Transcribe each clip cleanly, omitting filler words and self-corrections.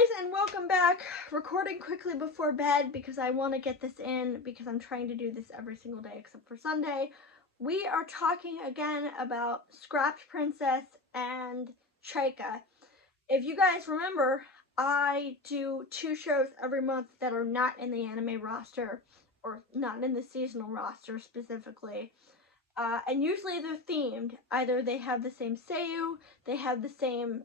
guys, and welcome back. Recording quickly before bed because I want to get this in because I'm trying to do this every single day except for Sunday. We are talking again about Scrapped Princess and Chika. If you guys remember, I do 2 shows every month that are not in the anime roster or not in the seasonal roster specifically. And usually they're themed. Either they have the same seiyuu, they have the same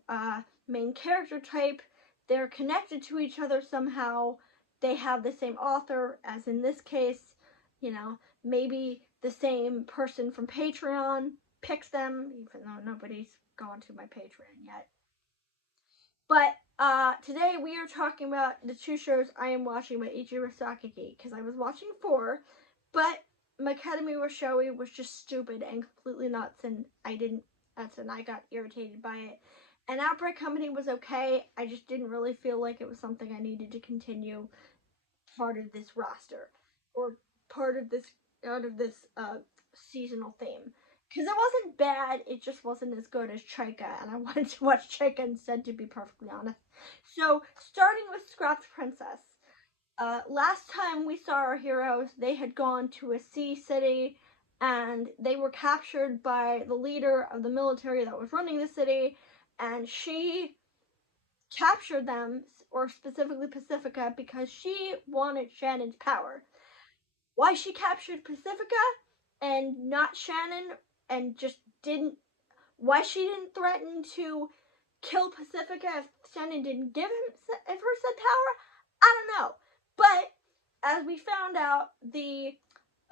main character type, they're connected to each other somehow, they have the same author, as in this case, maybe the same person from Patreon picks them, even though nobody's gone to my Patreon yet. But today we are talking about the 2 shows I am watching by Ichiro Sakaki, because I was watching 4, but Academy wa Showy was just stupid and completely nuts, and I got irritated by it. And Outbreak Company was okay, I just didn't really feel like it was something I needed to continue part of this roster, or part of this, out of this seasonal theme. Because it wasn't bad, it just wasn't as good as Chika, and I wanted to watch Chika instead, to be perfectly honest. So, starting with Scrapped Princess. Last time we saw our heroes, they had gone to a sea city and they were captured by the leader of the military that was running the city, and she captured them, or specifically Pacifica, because she wanted Shannon's power. Why she captured Pacifica and not Shannon, and just didn't, why she didn't threaten to kill Pacifica if Shannon didn't give her said power, I don't know. But as we found out, the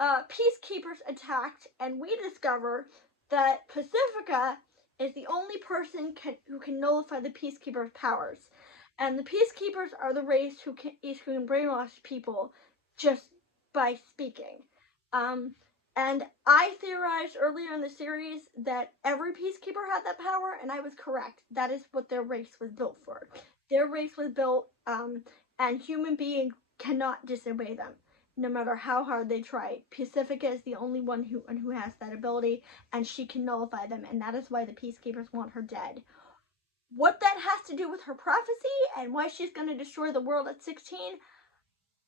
peacekeepers attacked, and we discover that Pacifica is the only person who can nullify the peacekeepers' powers. And the peacekeepers are the race who can brainwash people just by speaking. And I theorized earlier in the series that every peacekeeper had that power, and I was correct. That is what their race was built for. Their race was built, and human beings cannot disobey them, no matter how hard they try. Pacifica is the only one who has that ability, and she can nullify them, and that is why the peacekeepers want her dead. What that has to do with her prophecy and why she's going to destroy the world at 16,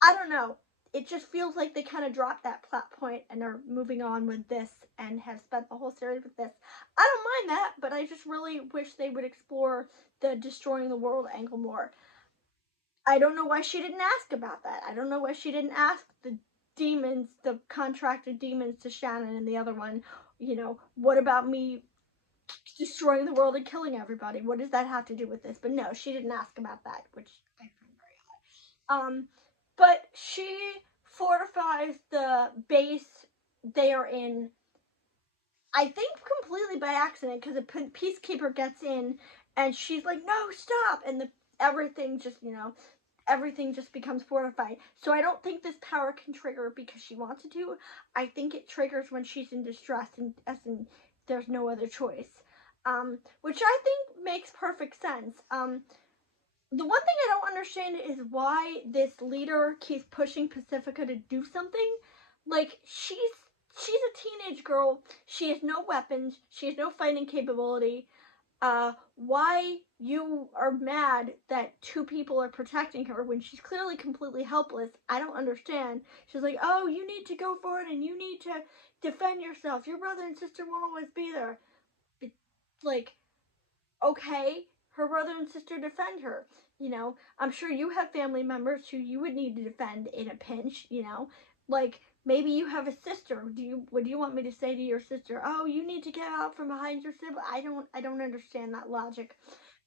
I don't know. It just feels like they kind of dropped that plot point and are moving on with this and have spent the whole series with this. I don't mind that, but I just really wish they would explore the destroying the world angle more. I don't know why she didn't ask about that. I don't know why she didn't ask the demons, the contracted demons to Shannon and the other one, what about me destroying the world and killing everybody? What does that have to do with this? But no, she didn't ask about that, which I find very odd. But she fortifies the base they are in, I think completely by accident, because a peacekeeper gets in and she's like, no, stop, and everything just becomes fortified. So I don't think this power can trigger because she wants it to. I think it triggers when she's in distress, and as in there's no other choice. Which I think makes perfect sense. The one thing I don't understand is why this leader keeps pushing Pacifica to do something. Like, she's a teenage girl. She has no weapons. She has no fighting capability. Why you are mad that 2 people are protecting her when she's clearly completely helpless, I don't understand. She's like, oh, you need to go for it and you need to defend yourself. Your brother and sister won't always be there. It's like, okay, her brother and sister defend her. I'm sure you have family members who you would need to defend in a pinch, like, maybe you have a sister. What do you want me to say to your sister? Oh, you need to get out from behind your sibling. I don't understand that logic.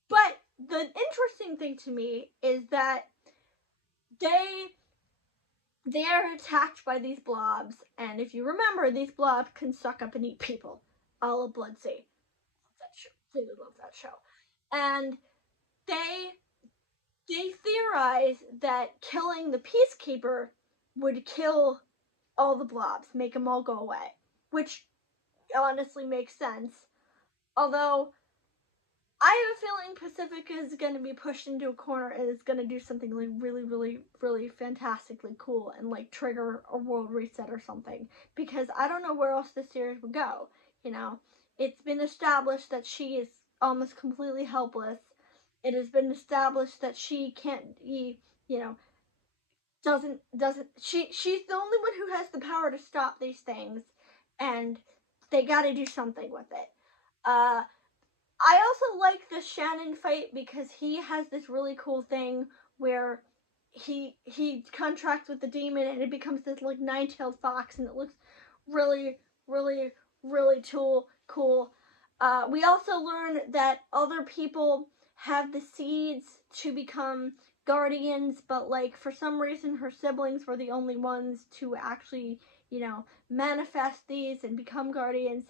But the interesting thing to me is that they are attacked by these blobs, and if you remember, these blobs can suck up and eat people. A la Bloodsea. Love that show. Really love that show. And they theorize that killing the peacekeeper would kill all the blobs, make them all go away, which honestly makes sense. Although, I have a feeling Pacifica is going to be pushed into a corner and is going to do something like really, really, really fantastically cool and like trigger a world reset or something. Because I don't know where else this series would go. It's been established that she is almost completely helpless. it has been established that she can't be, you know, she's the only one who has the power to stop these things, and they got to do something with it. I also like the Shannon fight because he has this really cool thing where he contracts with the demon and it becomes this like nine-tailed fox, and it looks really really really cool. We also learn that other people have the seeds to become guardians, but like for some reason her siblings were the only ones to actually, you know, manifest these and become guardians.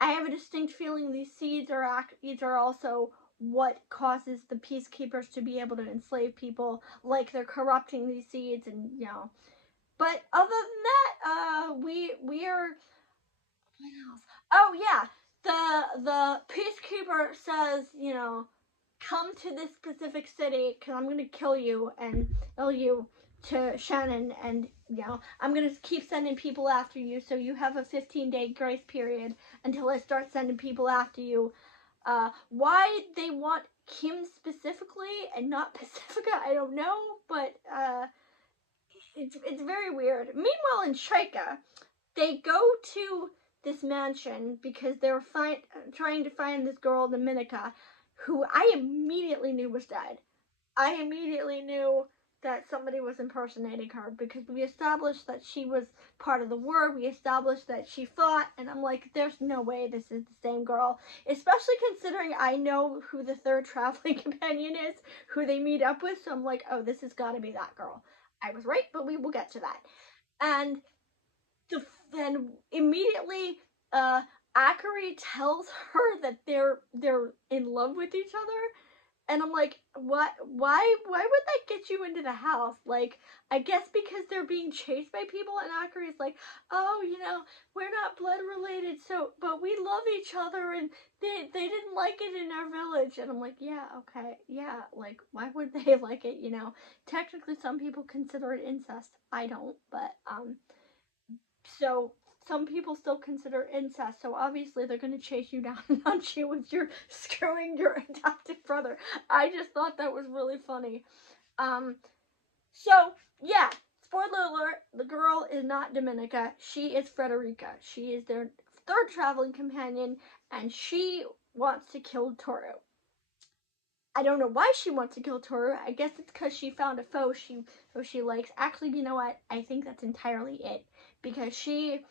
I have a distinct feeling these seeds are also what causes the peacekeepers to be able to enslave people, like they're corrupting these seeds, and you know. But other than that, we are. What else? Oh yeah, the peacekeeper says, you know, come to this specific city because I'm gonna kill you and kill you to Shannon, and you know I'm gonna keep sending people after you, so you have a 15-day grace period until I start sending people after you. Why they want Kim specifically and not Pacifica, I don't know, but it's very weird. Meanwhile, in Trika, they go to this mansion because they're trying to find this girl, Dominica, who I immediately knew was dead. I immediately knew that somebody was impersonating her because we established that she was part of the war. We established that she fought, and I'm like, there's no way this is the same girl. Especially considering I know who the third traveling companion is, who they meet up with. So I'm like, oh, this has got to be that girl. I was right, but we will get to that. And then immediately Akari tells her that they're in love with each other, and I'm like, what? Why would that get you into the house? Like, I guess because they're being chased by people, and Akari's like, oh, you know, we're not blood related, so but we love each other, and they didn't like it in our village, and I'm like, yeah, okay, yeah, like why would they like it? You know, technically some people consider it incest. I don't, but so some people still consider incest, so obviously they're going to chase you down and hunt you with your screwing your adopted brother. I just thought that was really funny. Um, so yeah, spoiler alert: the girl is not Dominica. She is Frederica. She is their third traveling companion, and she wants to kill Toru. I don't know why she wants to kill Toru. I guess it's because she found a foe she likes. Actually, you know what? I think that's entirely it, because she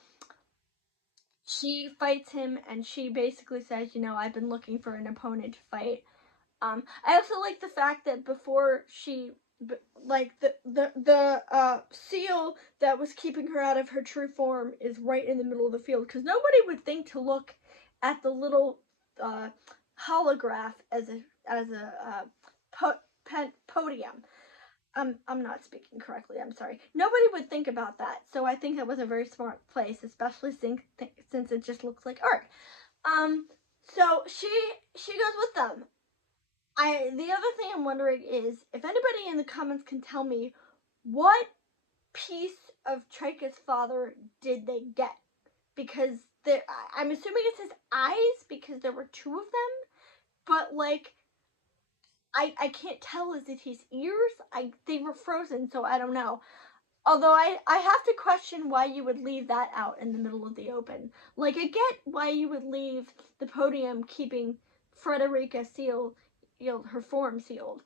fights him and she basically says, you know, I've been looking for an opponent to fight. I also like the fact that before she, like the seal that was keeping her out of her true form is right in the middle of the field, because nobody would think to look at the little holograph as a podium. I'm not speaking correctly. I'm sorry. Nobody would think about that. So I think that was a very smart place, especially since it just looks like art. So she goes with them. The other thing I'm wondering is if anybody in the comments can tell me what piece of Trika's father did they get, because I'm assuming it's his eyes because there were two of them, but like I can't tell, is it his ears? They were frozen, so I don't know. Although I have to question why you would leave that out in the middle of the open. Like, I get why you would leave the podium keeping Frederica sealed, you know, her form sealed.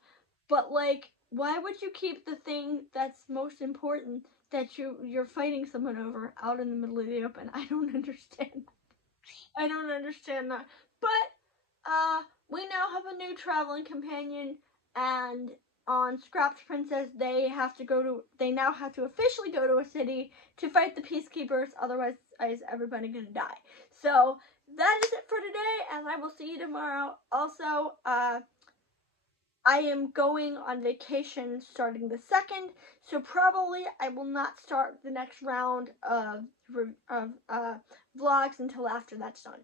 But like, why would you keep the thing that's most important that you're fighting someone over out in the middle of the open? I don't understand. I don't understand that. But we now have a new traveling companion, and on Scrapped Princess, they now have to officially go to a city to fight the peacekeepers. Otherwise, is everybody gonna die? So that is it for today, and I will see you tomorrow. Also, I am going on vacation starting the 2nd, so probably I will not start the next round of vlogs until after that's done.